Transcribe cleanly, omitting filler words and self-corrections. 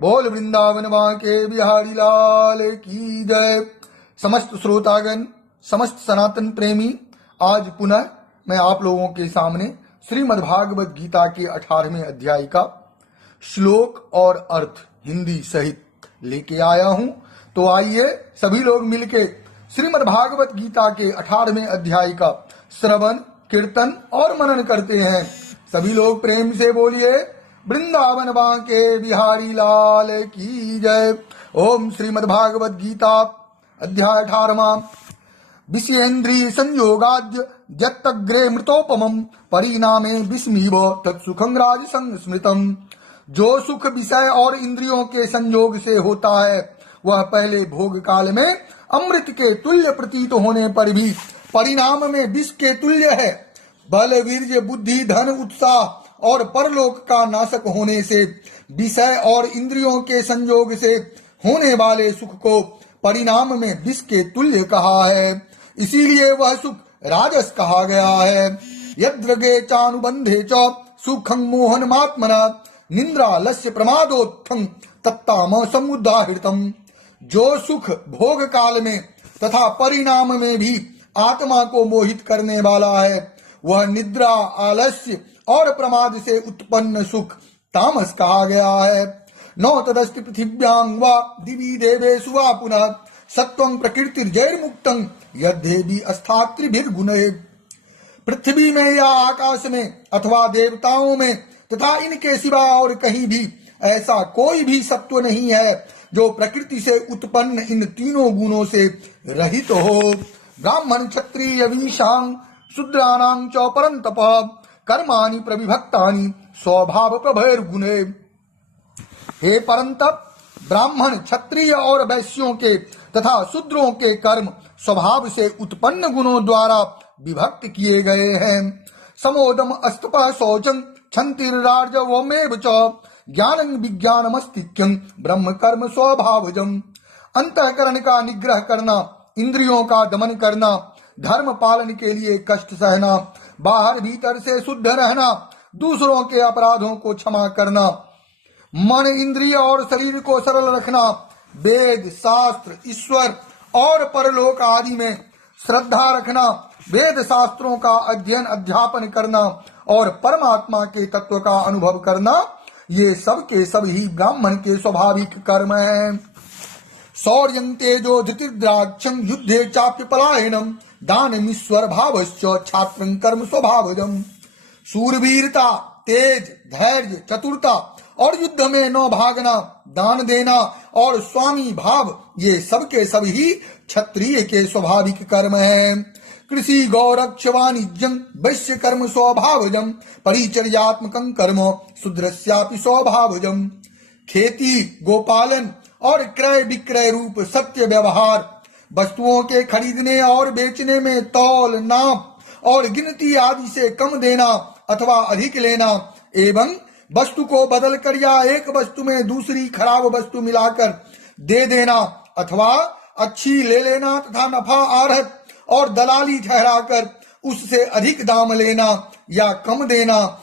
बोल वृंदावन के बिहारी लाल की जय। समस्त श्रोतागण, समस्त सनातन प्रेमी, आज पुनः मैं आप लोगों के सामने श्रीमद् भागवत गीता के 18वें अध्याय का श्लोक और अर्थ हिंदी सहित लेके आया हूं। तो आइए सभी लोग मिलके श्रीमद् भागवत गीता के 18वें अध्याय का श्रवण, कीर्तन और मनन करते हैं। सभी लोग प्रेम से बोलिए वृंदावन के बिहारी लाल की जय। ओम श्रीमद् भागवत गीता अध्याय 18वां। विषयेन्द्रिय संयोगाद्य जत्तग्रे मृतोपमं परिणामे विस्मीव तत्सुखं राजसं स्मृतम्। जो सुख विषय और इंद्रियों के संयोग से होता है वह पहले भोग काल में अमृत के तुल्य प्रतीत होने पर भी परिणाम में विष के तुल्य है। बल, वीर्य, बुद्धि, धन, उत्साह और परलोक का नाशक होने से विषय और इंद्रियों के संयोग से होने वाले सुख को परिणाम में विष के तुल्य कहा है। इसीलिए वह सुख राजस कहा गया है। यद्रगे चानुबंधे च सुखं मोहनमात्मना निंद्रा लस्य प्रमादोत्थं तत्ताम समुदाहृतम्। जो सुख भोग काल में तथा परिणाम में भी आत्मा को मोहित करने वाला है वह निद्रा, आलस्य और प्रमाद से उत्पन्न सुख तामस कहा गया है। नौ तदस्ति पृथिव्यां वा दिवि देवेषु वा पुनः सत्वं प्रकृतिर्जैर्मुक्तं यद्देवी अस्तात्रिभिर्गुणैः। पृथ्वी में या आकाश में अथवा देवताओं में तथा इनके सिवा और कहीं भी ऐसा कोई भी सत्व नहीं है जो प्रकृति से उत्पन्न इन तीनों गुणों से रहित हो। ब्राह्मण, क्षत्रिय, वैश्यां शूद्राणां च परन्तप कर्माणि प्रविभक्तानि स्वभाव प्रभैर्गुणे। हे परंतप, ब्राह्मण, क्षत्रिय और वैश्यों के तथा शूद्रों के कर्म स्वभाव से उत्पन्न गुणों द्वारा विभक्त किए गए हैं। समोदम अस्तपः शौचं क्षन्तिर्राजवमेव च ज्ञानं विज्ञानमस्तिक्यं ब्रह्म कर्म स्वभावजम्। अंतःकरण का निग्रह करना, इंद्रियों का दमन करना, धर्म पालन के लिए कष्ट सहना, बाहर भीतर से शुद्ध रहना, दूसरों के अपराधों को क्षमा करना, मन, इंद्रिय और शरीर को सरल रखना, वेद, शास्त्र, ईश्वर और परलोक आदि में श्रद्धा रखना, वेद शास्त्रों का अध्ययन अध्यापन करना और परमात्मा के तत्व का अनुभव करना, ये सब के सब ही ब्राह्मण के स्वाभाविक कर्म हैं। शौर्यं तेजो धृतिर्द्राक्षं युद्धे चाप्य पलायनम दानमीश्वर भावश्च छात्रं कर्म स्वभावजम्। शूरवीरता, तेज, धैर्य, चतुरता और युद्ध में न भागना, दान देना और स्वामी भाव, ये सब के सब ही क्षत्रिय के स्वाभाविक कर्म हैं। कृषि, गौरक्ष, वाणिज्यं वैश्य कर्म स्वभावजम् परिचर्यात्मकं कर्म शूद्रस्यापि स्वभावजम्। खेती, गोपालन और क्रय विक्रय रूप सत्य व्यवहार, वस्तुओं के खरीदने और बेचने में तौल, नाप और गिनती आदि से कम देना अथवा अधिक लेना एवं वस्तु को बदलकर या एक वस्तु में दूसरी खराब वस्तु मिलाकर दे देना अथवा अच्छी ले लेना तथा नफा आढ़त और दलाली ठहराकर उससे अधिक दाम लेना या कम देना